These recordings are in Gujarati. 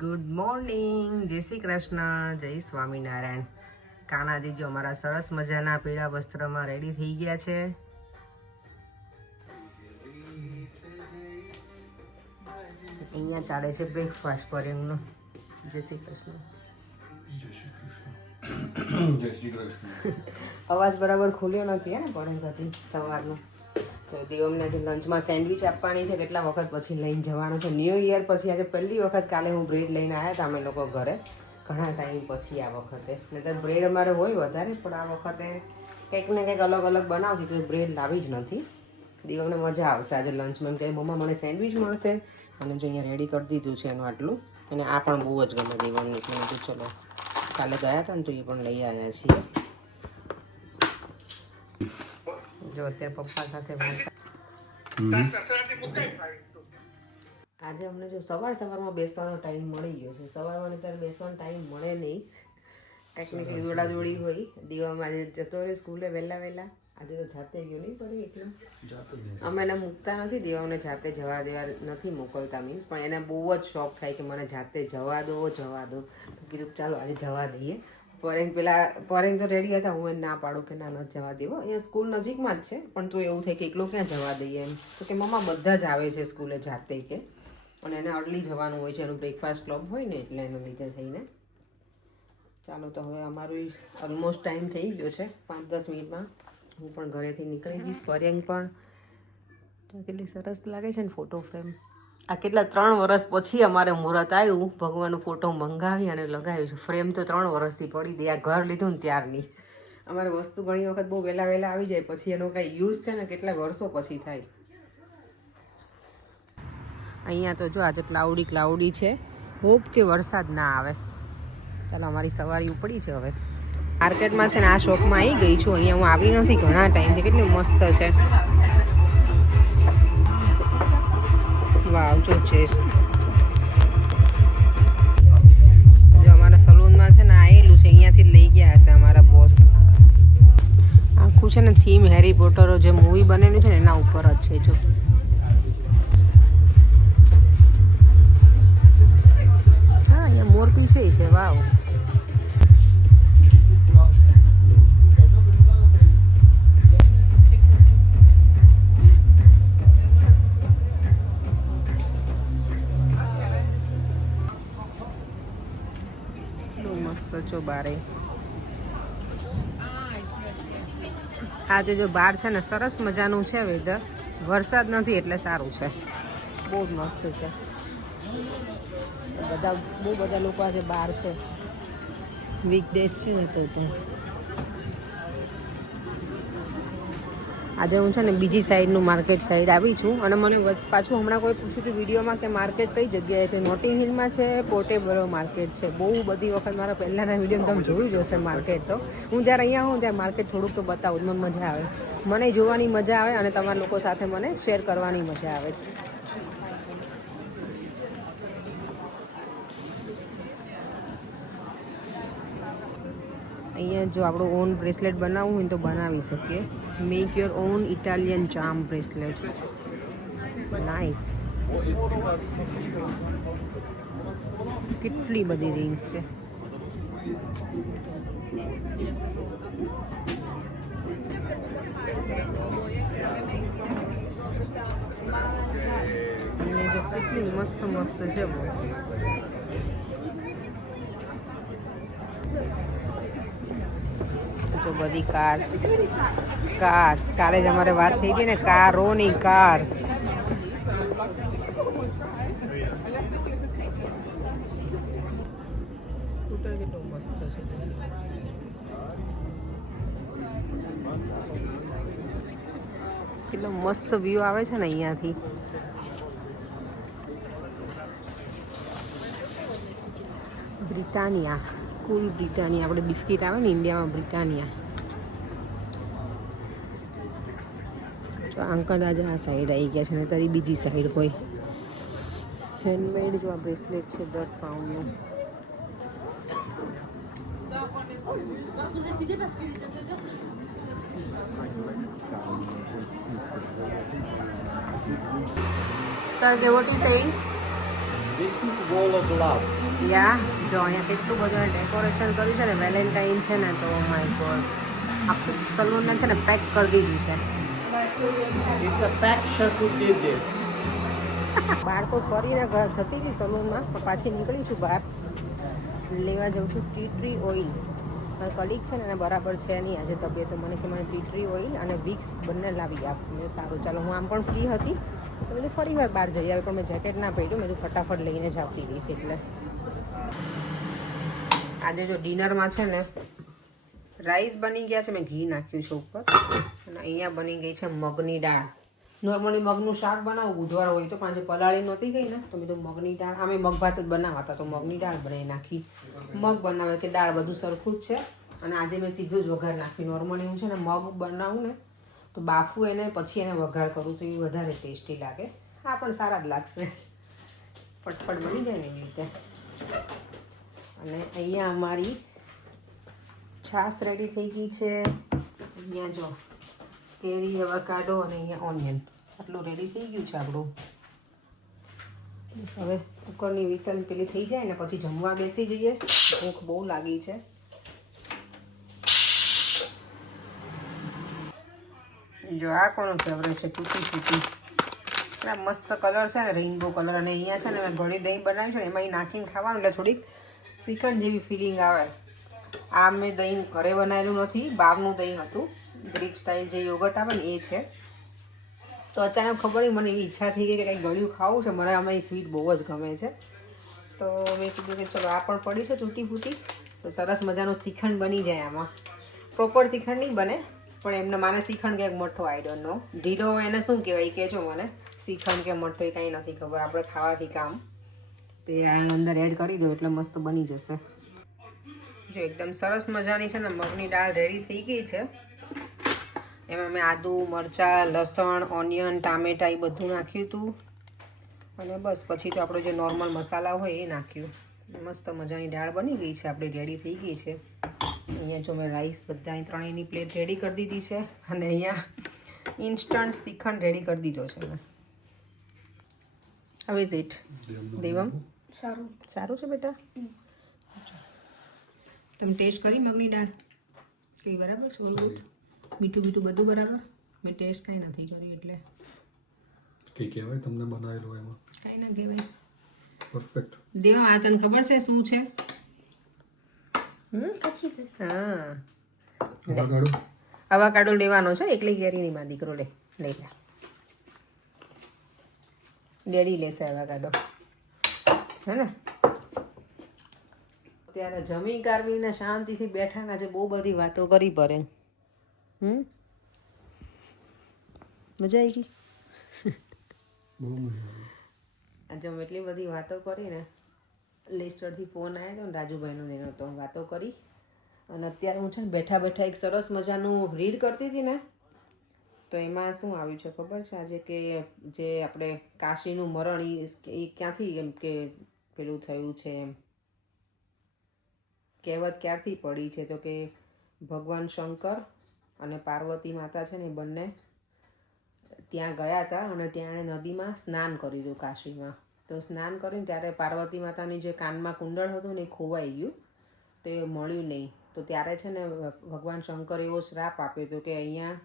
ગુડ મોર્નિંગ, જય શ્રી કૃષ્ણ, જય સ્વામિનારાયણ. કાનાજી જો અમારા સરસ મજાના પીળા વસ્ત્રમાં રેડી થઈ ગયા છે. અહીંયા ચાલે છે બ્રેકફાસ્ટ પર એમનો. જય શ્રી કૃષ્ણ. જય શ્રી કૃષ્ણ. અવાજ બરાબર ખુલ્યો નથી હે પડેથી સવારનો. તો દેવમને આજે લંચમાં સેન્ડવિચ આપવાની છે. કેટલા વખત પછી લઈને જવાનું છે. ન્યૂ યર પછી આજે પહેલી વખત કાલે હું બ્રેડ લઈને આવ્યા હતા અમે લોકો ઘરે, ઘણા ટાઈમ પછી આ વખતે. નહીં તો બ્રેડ અમારે હોય વધારે, પણ આ વખતે કંઈક ને કંઈક અલગ અલગ બનાવતી તો બ્રેડ લાવી જ નથી. દેવમને મજા આવશે આજે લંચમાં. એમ કહે મમ્મા મને સેન્ડવિચ મળશે, અને જો અહીંયા રેડી કરી દીધું છે એનું આટલું. અને આ પણ બહુ જ ગમે દેવને, એટલે તો ચલો કાલે ગયા હતા ને તો એ પણ લઈ આવ્યા છીએ. જો અત્યારે પપ્પા સાથે આજે અમને જો સવારમાં બેસવાનો ટાઈમ મળી ગયો છે. સવારમાં અત્યારે બેસવાનો ટાઈમ મળે નહીં, ટેકનિકલી દોડાદોડી હોય. દીવામાં આજે જતો રહ્યો સ્કૂલે વહેલા. આજે તો જાતે ગયો નહીં પડી એટલું. અમે એને મૂકતા નથી, દેવાને જાતે જવા દેવા નથી મોકલતા મીન્સ, પણ એને બહુ જ શોખ થાય કે મને જાતે જવા દો. કીધું ચાલો આજે જવા દઈએ. પરેંગ તો રેડી હતા, હું એને ના પાડું કે ના નથી જવા દેવો. અહીંયા સ્કૂલ નજીકમાં જ છે, પણ તો એવું થાય કે એકલો ક્યાં જવા દઈએ એમ. તો કે મમ્મા બધા જ આવે છે સ્કૂલે જાતે કે, અને એને અર્લી જવાનું હોય છે, એનું બ્રેકફાસ્ટ ક્લબ હોય ને એટલે એના લીધે થઈને. ચાલો તો હવે અમારું ઓલમોસ્ટ ટાઈમ થઈ ગયો છે. 5-10 મિનિટમાં હું પણ ઘરેથી નીકળી જઈશ. પરેંગ પણ કેટલી સરસ લાગે છે ને ફોટો ફ્રેમ. આ કેટલા 3 વર્ષ પછી અમારે મુહૂર્ત આવ્યું, ભગવાનનો ફોટો મંગાવી અને લગાવ્યું છે. ફ્રેમ તો 3 વર્ષથી પડી હતી, આ ઘર લીધું ને ત્યારની. અમારે વસ્તુ ઘણી વખત બહુ વહેલા આવી જાય, પછી એનો કાંઈ યુઝ છે ને કેટલા વર્ષો પછી થાય. અહીંયા તો જો આજે ક્લાઉડી છે. હોપ કે વરસાદ ના આવે. ચાલો અમારી સવારી ઉપડી છે હવે. માર્કેટમાં છે ને આ શોપમાં આવી ગઈ છું. અહીંયા હું આવી નથી ઘણા ટાઈમથી. કેટલી મસ્ત છે. વાવ જો છે. જો અમારા સલૂનમાં છે ને આવેલું છે, અહીંયાથી લઈ ગયા હશે અમારા બોસ. આખું છે ને થીમ હેરી પોટર જે મૂવી બનેલું છે ને એના ઉપર જ છે. જો હા અહીંયા મોરપી છે. વાવ મસ્ત. બારે આજે જો બહાર છે ને સરસ મજાનું છે વેધર. વરસાદ નથી એટલે સારું છે. બહુ જ મસ્ત છે. બહુ બધા લોકો આજે બહાર છે. વીકડેઝ છે તો આજે હું છે ને બીજી સાઈડનું માર્કેટ સાઈડ આવી છું. અને મને પાછું હમણાં કોઈ પૂછ્યું હતું વિડીયોમાં કે માર્કેટ કઈ જગ્યાએ છે. નોટિંગ હિલમાં છે, પોર્ટેબરો માર્કેટ છે. બહુ બધી વખત મારા પહેલાંના વિડીયો તમે જોયું જ હશે માર્કેટ. તો હું જ્યારે અહીંયા હોઉં ત્યારે માર્કેટ થોડુંક તો બતાવું, મને મજા આવે. મને જોવાની મજા આવે અને તમારા લોકો સાથે મને શેર કરવાની મજા આવે છે. અહીંયા જો આપણું ઓન બ્રેસલેટ બનાવવું હોય તો બનાવી શકીએ. Make your own Italian charm bracelets. Nice. કેટલી બધી રિંગ્સ છે. અહીંયા જો કેટલી મસ્ત છે બહુ. જો બધી કાર્સ. કાલે જ અમારે વાત થઈ હતી ને કારોની કાર્સ. સ્કૂટર કેટલું મસ્ત છે. કેટલો મસ્ત વ્યૂ આવે છે ને અહીંયાથી. બ્રિટાનિયા, કુલ બ્રિટાનિયા. આપણે બિસ્કિટ આવે ને ઇન્ડિયામાં બ્રિટાનિયા. જો અંકલ આજે આ સાઈડ આવી ગયા છે ને તારી બીજી સાઈડ કોઈ હેન્ડમેડ. જો આ બ્રેસલેટ છે 10 પાઉન્ડનું. Sir, what is saying? This is wall of love. યા જો અહીંયા કેટલું બધું ડેકોરેશન કર્યું છે ને વેલેન્ટાઇન છે ને તો માય ગોડ આખું સલૂનને છે ને પેક કરી દીધું છે. It's a pack chef who did this. બહાર તો ફરીને જતી હતી સલૂનમાં પણ પાછી નીકળી છું બહાર લેવા જાઉં છું ટી ટ્રી ઓઇલ. મારા કલીગ છે ને એને બરાબર છે નહીં આજે તબિયત, મને કે મને ટી ટ્રી ઓઇલ અને વિક્સ બંને લાવી આપ. મેં સારું ચાલો, હું આમ પણ ફ્રી હતી તો મેં ફરી વાર બહાર જઈ આવી પણ મેં જેકેટ ના પહેર્યું, મેં ફટાફટ લઈને જ આવતી રહીશ. એટલે આજે જો ડિનરમાં છે ને રાઈસ બની ગયા છે, મેં ઘી નાખ્યું છે ઉપર, અને અહીંયા બની ગઈ છે મગની દાળ. નોર્મલી મગનું શાક બનાવું બુધવાર હોય તો, પાંચે પલાળી નહોતી ગઈ ને તો મેં તો મગની દાળ, આમે મગ ભાત જ બનાવતા તો મગની દાળ બનાવી નાખી. મગ બનાવે કે દાળ બધું સરખું જ છે. અને આજે મેં સીધું જ વઘાર નાખ્યું. નોર્મલી હું છે ને મગ બનાવું ને તો બાફું એને પછી એને વઘાર કરું તો એ વધારે ટેસ્ટી લાગે. હા પણ સારા જ લાગશે, ફટફટ બની જાય ને એવી રીતે. અને અહીંયા અમારી છાશ રેડી થઈ ગઈ છે. અહીંયા જો કેરી, એવોકાડો અને અહીંયા ઓનિયન, આટલું રેડી થઈ ગયું છે આપણું. બસ હવે કુકરની વિસલ પેલી થઈ જાય ને પછી જમવા બેસી જઈએ. ભૂખ બહુ લાગી છે. જો આ કોનું ફેવરેટ છે, તૂટી ફૂટી. આ મસ્ત કલર છે ને, રેઇનબો કલર. અને અહીંયા છે ને મેં ઘડી દહીં બનાવ્યું છે ને એમાં એ નાખીને ખાવાનું એટલે થોડીક શ્રીખંડ જેવી ફિલિંગ આવે. આ મેં દહીં ઘરે બનાવેલું નથી, બહારનું દહીં હતું, ગ્રીક સ્ટાઇલ જે યોગર્ટ આવે ને એ છે. તો અચાનક ખબર નહીં મને એવી ઈચ્છા થઈ ગઈ કે કંઈક ગળ્યું ખાવું છે. મને આમાં સ્વીટ બહુ જ ગમે છે તો મેં કીધું કે ચલો આ પણ પડી છે તૂટી ફૂટી તો સરસ મજાનું શ્રીખંડ બની જાય. આમાં પ્રોપર શ્રીખંડ નહીં બને પણ એમને માને શ્રીખંડ ક્યાંક મઠો, આઈ ડોન્ટ નો. ઢીલો એને શું કહેવાય કહેજો મને, શ્રીખંડ કે મઠો એ કાંઈ નથી ખબર, આપણે ખાવાથી કામ. તો એ આની અંદર એડ કરી દો એટલે મસ્ત બની જશે. જો એકદમ સરસ મજાની છે ને મગની દાળ રેડી થઈ ગઈ છે. એમાં મેં આદુ, મરચાં, લસણ, ઓનિયન, ટામેટા એ બધું નાખ્યું હતું. અને બસ પછી તો આપણો જે નોર્મલ મસાલા હોય એ નાખ્યું. મસ્ત મજાની દાળ બની ગઈ છે, આપણી રેડી થઈ ગઈ છે. અહીંયા જો મેં રાઈસ બધા ત્રણેયની પ્લેટ રેડી કરી દીધી છે. અને અહીંયા ઇન્સ્ટન્ટ શ્રીખંડ રેડી કરી દીધો છે મેં. How is it Devam? સારું સારું છે બેટા. તમે ટેસ્ટ કરી મગની દાળ કઈ બરાબર છે? મીઠું બીઠું બધું બરાબર? મેં ટેસ્ટ કાંઈ નથી કર્યું એટલે કઈ કહેવાય તમને બનાવેલું એમાં? કાંઈ ના કહેવાય. પરફેક્ટ. દેવા આ તને ખબર છે શું છે? હા અવાકાડો લેવાનો છે. એકલી કેરીની માં દીકરો લઈ લે. ડેડી લેશે અવાકાડો, હે ને? ત્યારે જમી કારવીને શાંતિથી બેઠાના છે, બહુ બધી વાતો કરી પડે. મજા આવી ગઈ? બહુ મજા આવી. આજે અમે એટલી બધી વાતો કરી ને, લેસ્ટરથી ફોન આવ્યો ને રાજુભાઈનો એનો, તો વાતો કરી. અને અત્યારે હું છે ને બેઠા બેઠા એક સરસ મજાનું રીડ કરતી હતી ને તો એમાં શું આવ્યું છે ખબર છે આજે કે જે આપણે કાશીનું મરણ એ ક્યાંથી એમ કે પેલું થયું છે, એમ કહેવત ક્યારથી પડી છે? તો કે ભગવાન શંકર અને પાર્વતી માતા છે ને બંને ત્યાં ગયા હતા અને ત્યાં એણે નદીમાં સ્નાન કર્યું હતું કાશીમાં. તો સ્નાન કર્યું ત્યારે પાર્વતી માતાની જે કાનમાં કુંડળ હતું ને એ ખોવાઈ ગયું, તો એ મળ્યું નહીં. તો ત્યારે છે ને ભગવાન શંકર એવો શ્રાપ આપ્યો હતો કે અહીંયા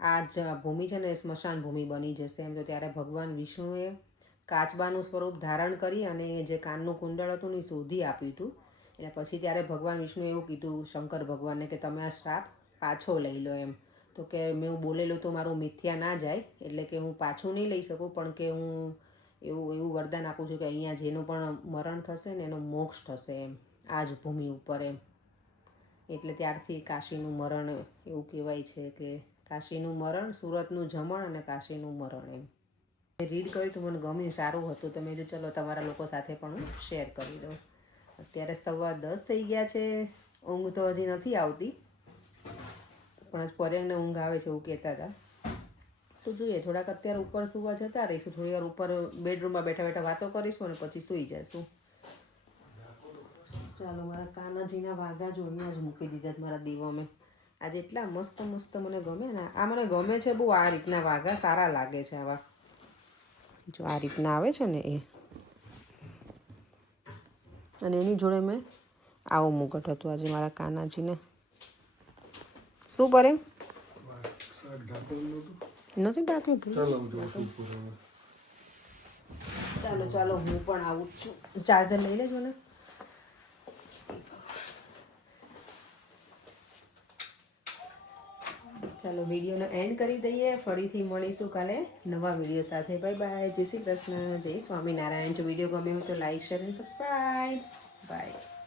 આ જ ભૂમિ છે ને એ સ્મશાન ભૂમિ બની જશે એમ. તો ત્યારે ભગવાન વિષ્ણુએ કાચબાનું સ્વરૂપ ધારણ કરી અને જે કાનનું કુંડળ હતું ને એ શોધી આપ્યું હતું. એટલે પછી ત્યારે ભગવાન વિષ્ણુએ એવું કીધું શંકર ભગવાનને કે તમે આ શ્રાપ પાછો લઈ લો એમ. તો કે મેં બોલેલું તો મારું મિથ્યા ના જાય, એટલે કે હું પાછું નહીં લઈ શકું પણ કે હું એવું વરદાન આપું છું કે અહીંયા જેનું પણ મરણ થશે ને એનો મોક્ષ થશે એમ, આ જ ભૂમિ ઉપર એમ. એટલે ત્યારથી કાશીનું મરણ એવું કહેવાય છે કે કાશીનું મરણ, સુરતનું જમણ અને કાશીનું મરણ એમ. રીડ કર્યું તો મને ગમ્યું, સારું હતું. તો મેં જો ચલો તમારા લોકો સાથે પણ હું શેર કરી દઉં. અત્યારે 10:15 થઈ ગયા છે. ઊંઘ તો હજી નથી આવતી પણ આજ પરેને ઊંઘ આવે છે એવું કહેતા હતા. તો જોઈએ થોડાક અત્યારે ઉપર સુવા જતા રહીશું, થોડી વાર ઉપર બેડરૂમમાં બેઠા બેઠા વાતો કરીશું અને પછી સૂઈ જઈશું. ચાલો મારા કાનાજીના વાઘા જો અહીંયા જ મૂકી દીધા મારા દીવમે. આજે એટલા મસ્ત મસ્ત મને ગમે ને, આ મને ગમે છે બહુ. આ રીતના વાઘા સારા લાગે છે આવા, જો આ રીતના આવે છે ને એ. અને એની જોડે મેં આવો મુગટ હતું આજે મારા કાનાજીને. શું પડે શાક ઢાંકવાનું નહોતું. નથી ડાક્યું. ચાલો હું જોઉં છું ઉપર હવે. ચાલો ચાલો હું પણ આવું જ છું. ચાર્જર લઈ લેજો ને. ચાલો વિડીયોનો એન્ડ કરી દઈએ. ફરીથી મળીશું કાલે નવા વિડીયો સાથે. Bye bye. જય શ્રી કૃષ્ણ. જય સ્વામિનારાયણ. જો વિડીયો ગમ્યો હોય તો લાઈક શેર અને સબસ્ક્રાઈબ. બાય.